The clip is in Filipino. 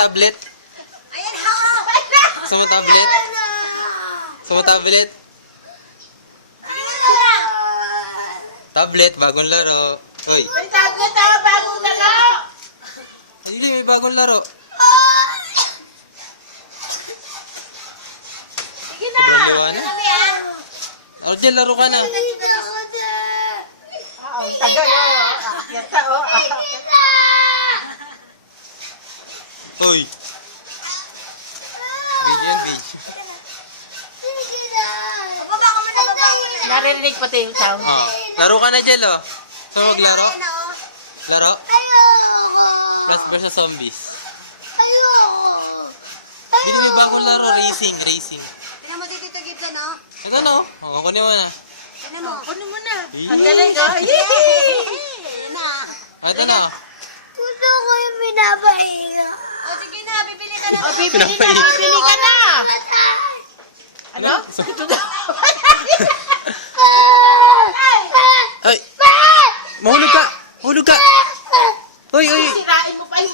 tablet? Ayan ha! Gusto mo tablet? Gusto mo tablet? Tablet, bagong laro. Uy. May tablet tayo, bagong laro! Hindi, may bagong laro. Sige na! Sobrang liwanag. Ano yan? Arjel, laro ka na. Ang tagal, oh. Aakyat ka, oh. Aakyat ka. Uy. Video yan, video. Baba ka muna, baba ka muna. Naririnig pati yung sound. Oh. Laro ka na, Jel, oh. So, maglaro? Ayan na, oh. Laro? Ayoko! Plants vs. Zombies. Ayoko! Hindi may bagong laro, racing. Tingnan mo dito gitna, no? Ito no? Oo, kunin mo na. Tingnan mo. Kunin mo na. Ang galing, oh. Ayan na. Ito na. Gusto ko yung binabahinga. O, sige na. Bibili ka na. O, bibili ka na. Ano? Ay! Mahulog ka! Mahulog ka! Uy! Sirain mo pa yung